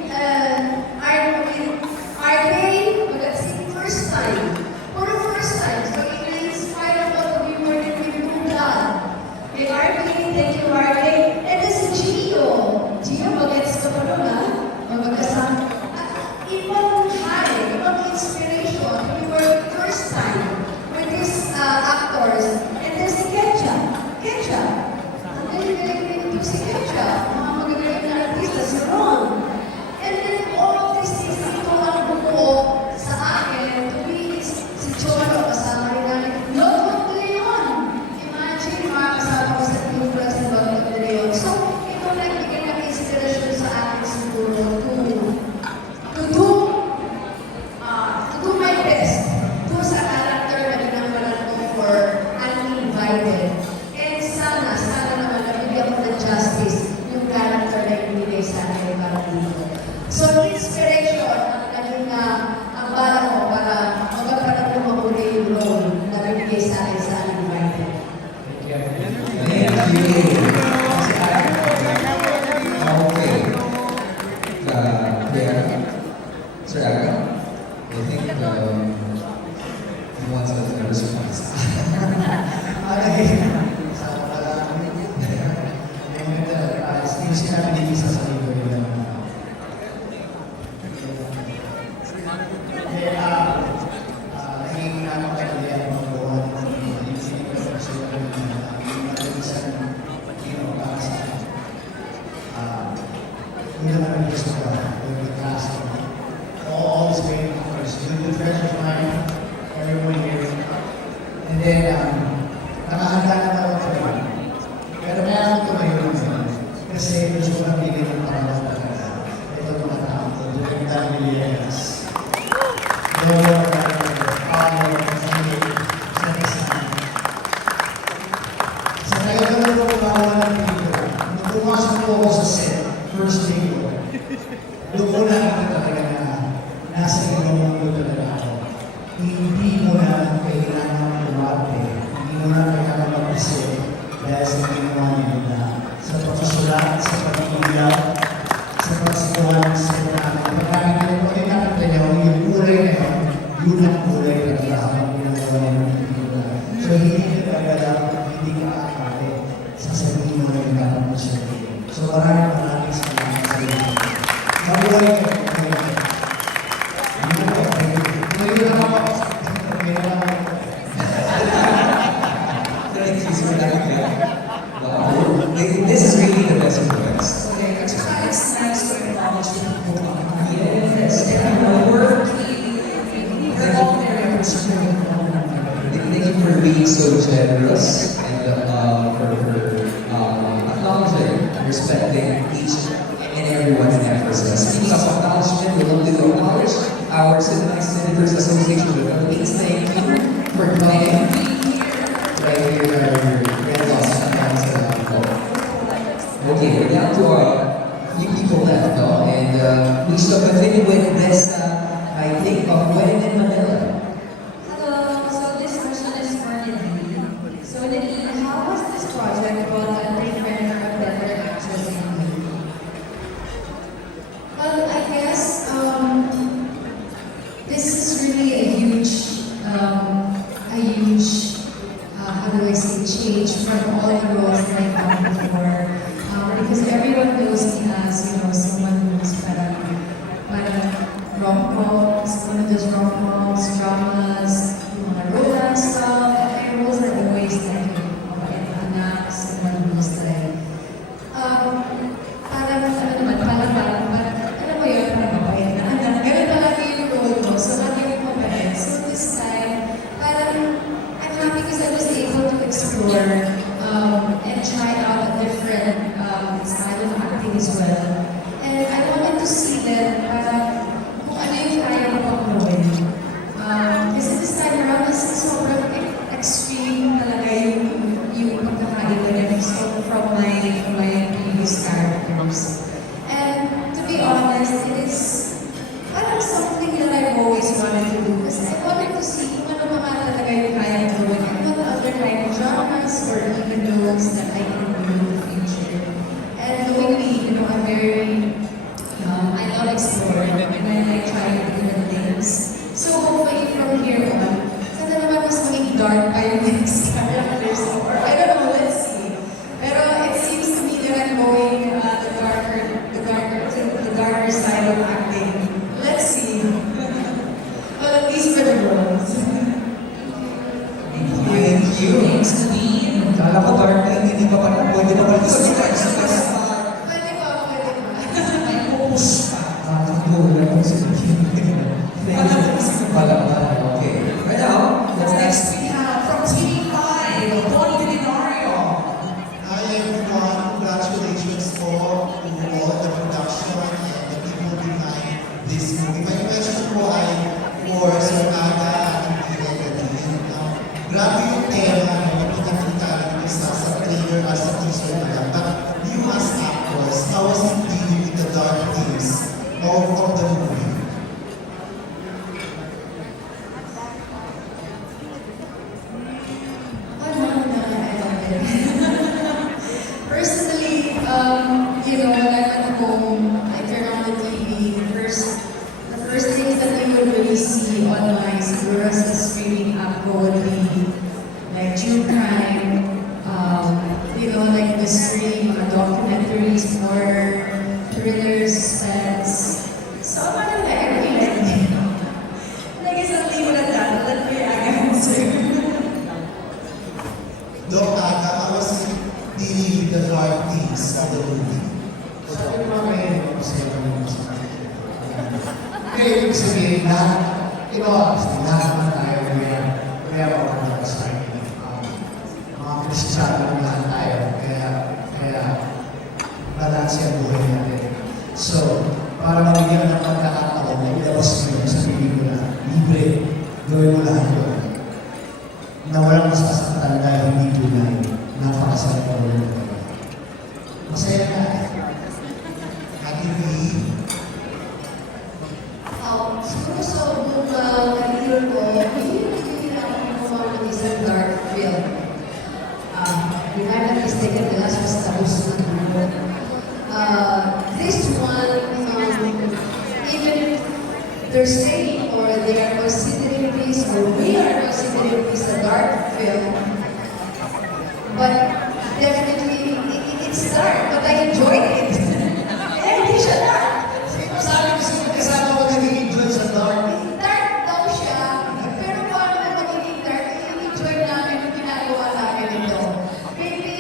Arcade, that's the first time. For the first time, so it inspired all of you working with Buddha. With Arcade, thank you, Arcade. And this is Gio. Gio, mag-gets ka pa nun, ha? Magkasama. Ibang high, ibang inspiration. We were first time with these actors. And then si Ketcha. Ketcha. Ang galing-galing nito si Ketcha. Mga magagaling na artista, si Ron. And then all of these things, ito ang bumuo sa akin. To me, si Cholo, kasama rin namin. Lord of Leon. Imagine, makakasama ko sa Blue Plus ni Lord of Leon. So, ito nagbigay ng inspiration sa akin siguro to do my best do sa character na ginagalan ko for uninvited. And sana naman nabigyan ko ng justice yung character na ibigay sa akin para dito. So, inspiration ang naging ang bala ko para magkaroon ng mabuti yung role na nabigay sa akin sa uninvited. Thank you. Okay. Yeah. Sir Aga, I think he wants a response. All these great actors, good friends of mine, everyone here. And then, nakahanda na ako sa iba. Pero kaya ako tumayo ng kasi gusto ko lang bigyan ng pangalan talaga. Ito mga tao, Dr. Dan Villegas. Lolo, Paolo, Sandy, sa Rizal. Sa tagal-tagal ko kumawa ng pelikula. Nung pumasok po ako sa set, first day ko, doon ko nakita talaga na nasa ibang mundo talaga ako. Hindi mo na kailangan umarte. Hindi mo na kailangan mag-isip dahil sa ginawa niyo na sa pagsusulat, sa pag-iilaw, sa pagsigawan, sa pagkakas. Pagkakas na rin, pag nakita niyo, yung kulay na yun, yun ang kulay talaga habang ginagawa niyo ng pelikula. So hindi ka talaga dapat, hindi ka akakate. Sasabihin mo na yung dapat mo sa iyo. So maraming salamat sa iyo. Mabuhay ka. Thank you, Sir Aga. acknowledgement po kami. Yes, and working. We're all very appreciative of one another. Thank you for being so generous and acknowledging and respecting each and everyone's efforts. Speaking of acknowledgement, we want to acknowledge our Citizens Senators Association of the Philippines. Thank you for coming right here. Very awesome. Thanks a lot po. Okay, we're down to a few people left, no? And we shall continue with this, I think, of Wedding in Manila. Hello, so this question is for Nadine. So Nadine, how was this project brought a different or a better actress in you? Well, I guess this is really a huge, how do I say, change from all the roles that I've done before. Because everyone knows me as, someone who's parang rom-coms, someone who does rom-coms, dramas, yung mga romance stuff, and my roles are always like, mabait na anak, someone who's like, parang, alam mo yun, parang mabait na anak. Ganun palagi yung role ko, so lagi yung mabait. So this time, parang, I'm happy because I was able to explore and try out a different style of acting as well. And I wanted to see that kung ano yung kaya ko pang gawin. Kasi this time around, sobrang extreme talaga yung pagkakaiba niya from my previous characters. And to be honest, it is parang something that I've always wanted to do. Kasi I wanted to see kung ano pa nga talaga yung kaya ko gawin. And what other kind of dramas or even roles that I can do in the future. And knowing me, I'm very, I love exploring and I like trying different things. So hopefully from here on, sana naman mas maging dark pa yung next characters. Or I don't know, let's see. Pero it seems to me that I'm going the darker side of acting. Let's see. Well, at least for the roles. Thank you. Thanks, Nadine. Kala ko dark na hindi pa pala pwede na pala sa Pwede ba? May push pa. Okay. Right now, What's next we have from TV5, Tony Delinario. Hi everyone, congratulations po to all the production and the people behind this movie. My question po ay for Sir Aga at hindi Nadine. Grabe yung tema na pinakita ng isa sa trailer as a teaser na lang. But you as actors, how was it dealing with the dark themes of the movie? Personally, when I went home, I turned on the TV. The first things that you would really see on my Sigura's streaming app would be like true crime, like mystery, mga documentaries, horror, thrillers, suspense. So parang like everything. I guess I'll leave it at that. Let me answer. Doc Aga, how was it dealing with the dark themes of the movie? Sabi ko may kasi kami sa kaya ibig sabihin na, lahat naman tayo may mga sa akin. Mga Kristiyano lahat tayo, kaya balanse ang buhay natin. So, para mabigyan ng pagkakataon na ilabas mo yun sa pelikula, libre, gawin mo lahat yun. Na walang mas masaktan dahil hindi tunay, napakasarap ang ulo ng tayo. Masaya na eh. Ate V, Siguro sa buong career ko, hindi na ako gumawa ng isang dark film. If I'm not mistaken, the last was Tapos na Dulo. This one, even if they're saying or they are considering this or we are considering this a dark film, but definitely it's dark, but I enjoyed it. And hindi siya dark. Sabi ko sino kasama ko nag-enjoy sa dark. Dark daw siya, pero paano na magiging dark? I-enjoy namin yung ginagawa namin ito. Maybe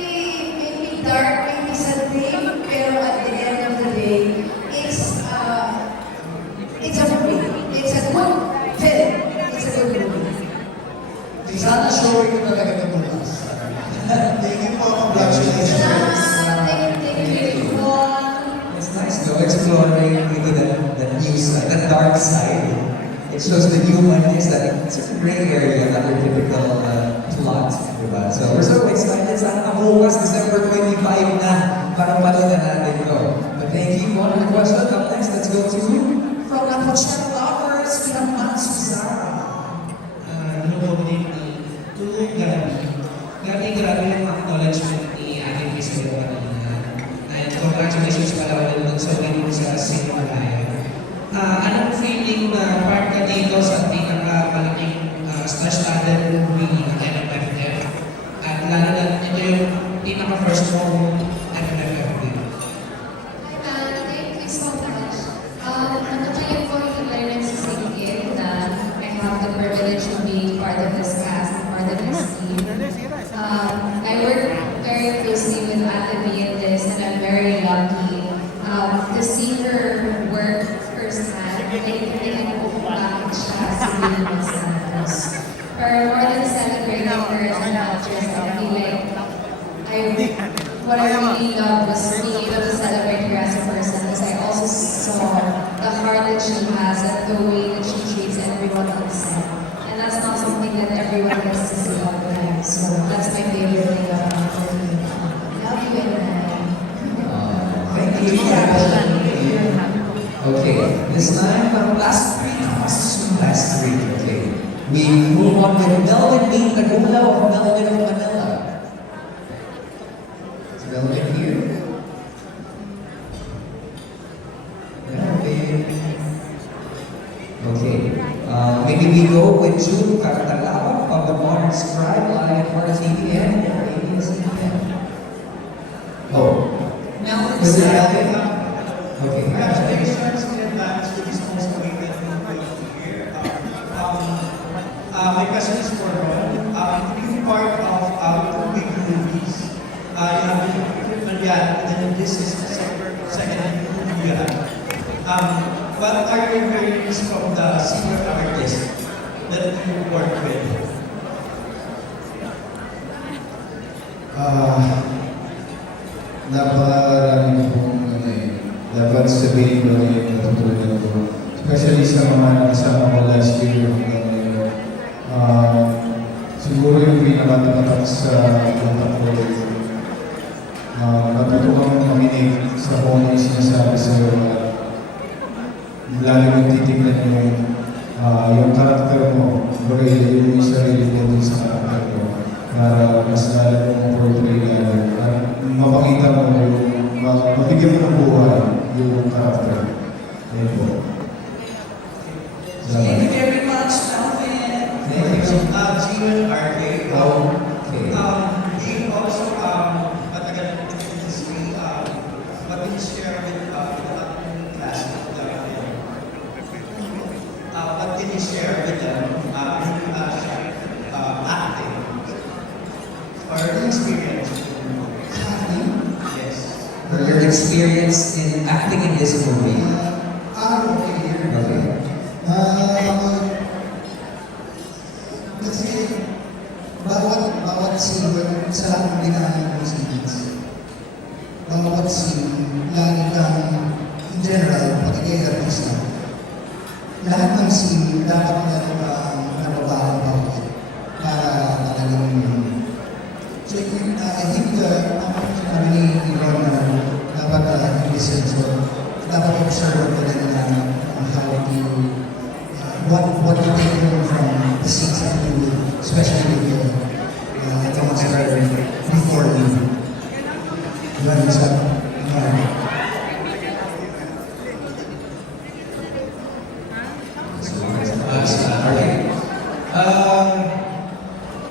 dark, maybe something, pero at the end of the day, it's exploring into that new side, that dark side. It shows the humanness that it's a gray area, not your typical plot, diba? So we're so excited. Sana bukas, December 25 na, para panood na natin ito. But thank you. One more question. Up next, let's go to From the Pochette Lovers, we have Mansu Zara. Ano po, grabe yung acknowledgement ni ating Miss Leo kanina. And congratulations pala ulit dun sa ulit mo sa Senior Lion. Anong feeling na part ka dito sa pinakamalaking star-studded movie ng MMFF? At lalo na ito yung pinaka-first mong MMFF din. Thank you so much. Natutunan ko yung learning sa Singkit na I have the privilege of being part of this cast, part of this team. I work very closely with Ate B in this, and I'm very lucky to see her work firsthand. I can go back siya sa William Santos. For more than celebrating her as an actress, I feel like what I really loved was being able to celebrate her as a person, because I also saw the heart that she has and the way that she treats everyone on set. And that's not something that everyone gets to see all the time. So that's my favorite thing about her. Love you, and Thank you. Okay, this time, last three, okay. We move on with Melvin B. Tagula of Melvin of Manila. Is Melvin here? Melvin. Okay, maybe we go with June Cartalawa of the Modern Scribe live for TVN or ABS-CBN. Oh, Melvin was it Zara. Melvin? Okay. Congratulations in advance to this most awaited movie of the year. My question is for Ron. Being part of two big movies, you have been and this is the second movie you have. What are your learnings from the senior artists that you work with? Napakarami pong dapat sabihin ko yung natutunan ko. Especially sa mga kasama ko last year hanggang ngayon. Siguro yung pinakatatak sa utak ko matuto kang makinig sa kung ano yung sinasabi sa'yo at lalo mong titignan yung karakter mo, yung sarili mo dun sa karakter mo para mas lalo mong portray at mapakita mo yung mabigyan mo ng buhay yung karakter. Ayun po. Thank you very much, Melvin. Thank you. Gio and RK. Okay. Gio also, matagal na in the industry, what can you share with the classmates of the what can you share with them acting or your experience? Yes. For your experience in acting in this movie. Okay. Kasi bawat scene sa lahat ng ginagawa ng scenes, bawat scene, lagi kang, in general, pati kay artista, lahat ng scene dapat meron kang nababahan bawat para talagang so I think sabi ni Ron na dapat listen, so dapat observe ka din na how to what you take home from the scenes that you do, especially with Thomas Carter before you. Diba yung sa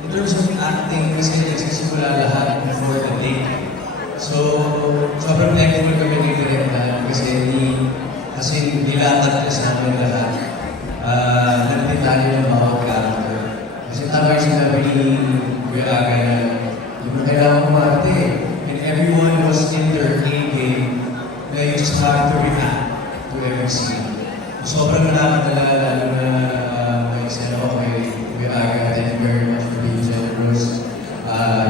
In terms of acting, kasi nagsisimula lahat before the take. So, sobrang thankful kami ni Directa kasi nilatag na sa amin lahat. Nagdetalye ng bawat character. Kasi tama yung sinabi ni Kuya Aga na hindi mo kailangan kumarte. And everyone was in their A game na you just have to react to every scene. Sobrang nalaman talaga lalo na may isa ako kay Kuya Aga. Thank you very much for being generous.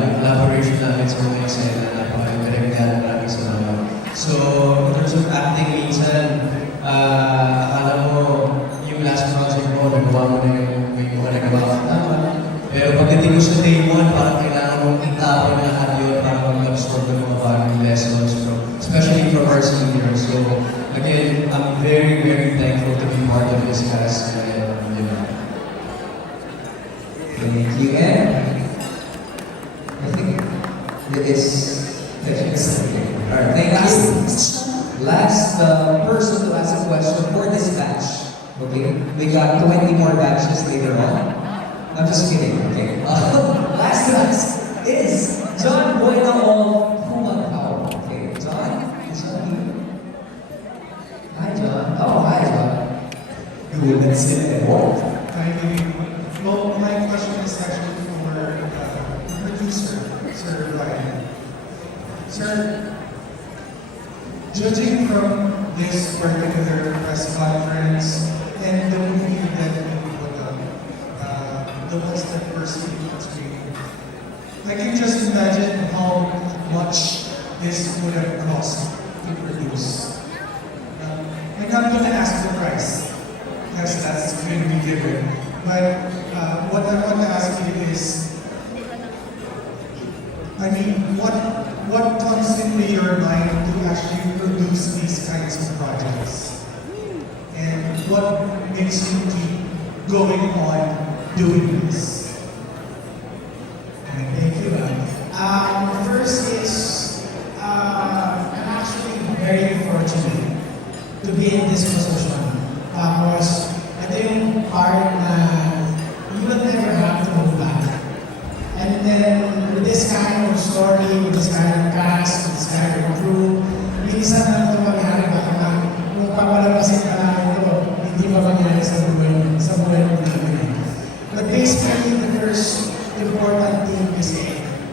Yung collaboration namin sa mga eksena, napaka-direct na maraming salamat. So, in terms of acting, minsan part of his cast ngayon, di ba? Thank you, and I think it is. Alright, thank you. Last person to ask a question for this batch. Okay, we got 20 more batches later on. I'm just kidding, okay? Last to ask is John Bueno of Kumakaw. Okay, John? Is John here? Hi, John. Oh, hi, John. You will not sit at home. Hi, David. Well, my question is actually for producer, Sir Ryan. Sir, judging from this particular press conference and the movie that you put up, the ones that first came on screen, I can just imagine how much this would have cost to produce. I'm not going to ask the price, because that's going to be given. But what I want to ask you is, I mean, what comes into your mind to actually produce these kinds of projects? And what makes you keep going on doing this? Thank you. First is, I'm actually very fortunate to be in this position. Tapos, ito yung part na you will never have to move back. And then, with this kind of story, with this kind of cast, with this kind of crew, minsan na ito mangyari baka na, kung pawalapasin ka namin ito, hindi pa mangyari sa buhay ng namin. But basically, the first important thing is,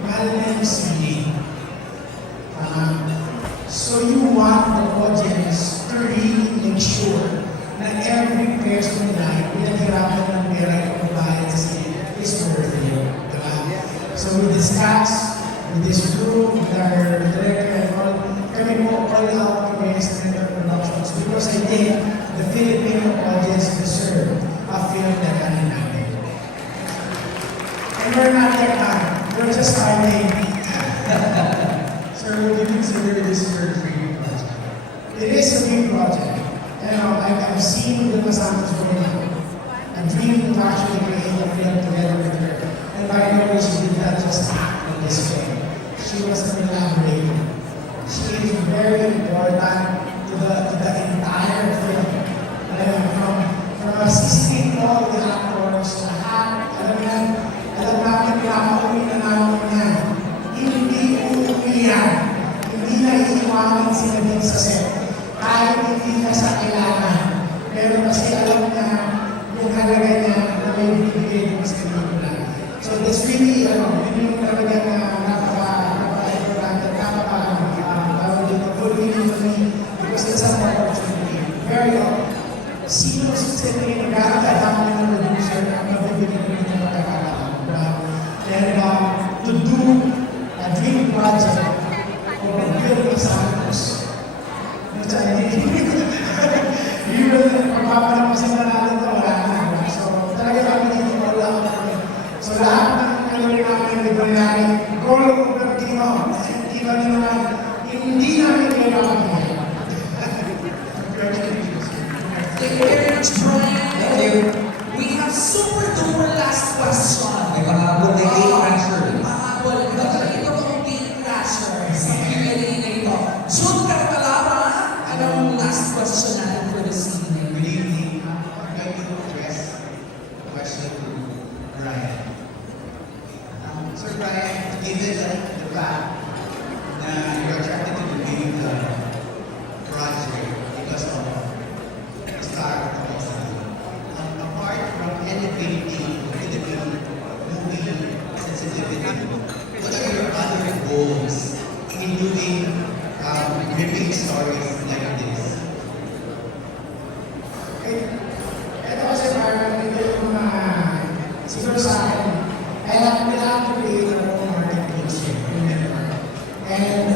mahal na yung CD. So you want the audience to really make sure na every person na pinaghirapan ng pera yung pagbayad sa CD is worth it. Diba? So with this cast, with this crew, with our director and all, kami po all out kami sa Center Productions because I think the Filipino audience deserve a film na galing natin. And we're not yet done. We're just starting. Sir, would you consider this your dream project? It is a dream project. You know, I've seen the Santos going on. I'm dreaming to actually create a film together with her. And by the way, she did not just act in this film. She was a collaborator. She is very important to the entire film. From assisting all the actors, lahat, alam namin pinapauwi na namin yan. Hindi uuwi yan. Hindi na iiwanan sila din sa set. Kahit hindi na sa kailangan. Pero kasi alam na yung halaga niya na may bibigay din sa pelikula. So that's really, yun yung talaga na napaka-importante, fulfilling for me because it's an opportunity. Very sino sa tingin nag-aaral ng producer ang mabibigyan ng mga pagkakataon. And to do a dream project for a film of Santos, which I think, even pagpapalang kasi natin ito, wala na. So, talaga kami dito wala ako kami. So, lahat ng kanyang namin, di ba namin, goal of the team, hindi kami naman, hindi namin kailangan kami. Thank you very much, Brian. Thank you. We have super duper last question. May pahabol na gate crasher. Pahabol. Ito ang gate crasher. Sa Q&A na ito. June Carcalaba, anong last question natin for this evening? Good evening. I'd like to address a question to Brian. Sir Brian, given the fact na you're attracted to the big project because of the star of the apart from elevating the Filipino movie sensitivity, what are your other goals in doing gripping stories like this? Ito kasi parang ito yung siguro sa akin, kailangan to create our own marketplace. And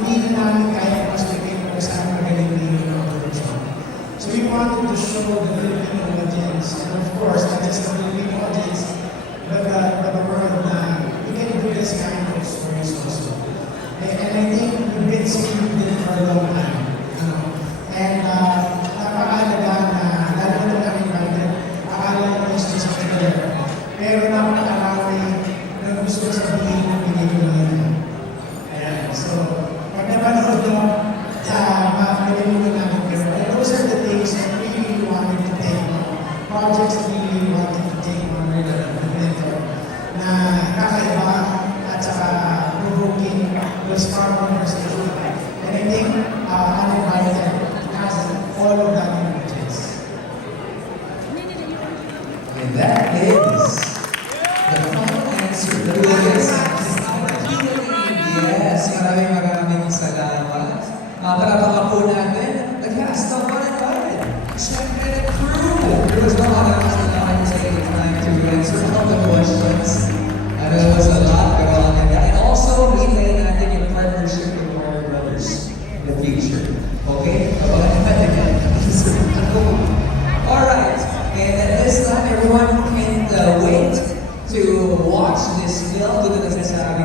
hindi na namin kaya mas-create kung saan magaling din yung production. So we wanted to show the Filipino audience, and of course, not just the Filipino audience, but the world na we can do this kind of stories also. And I think we've been seeing it for a long time. And napakalaga na lalo na watch this film, doon na nasasabi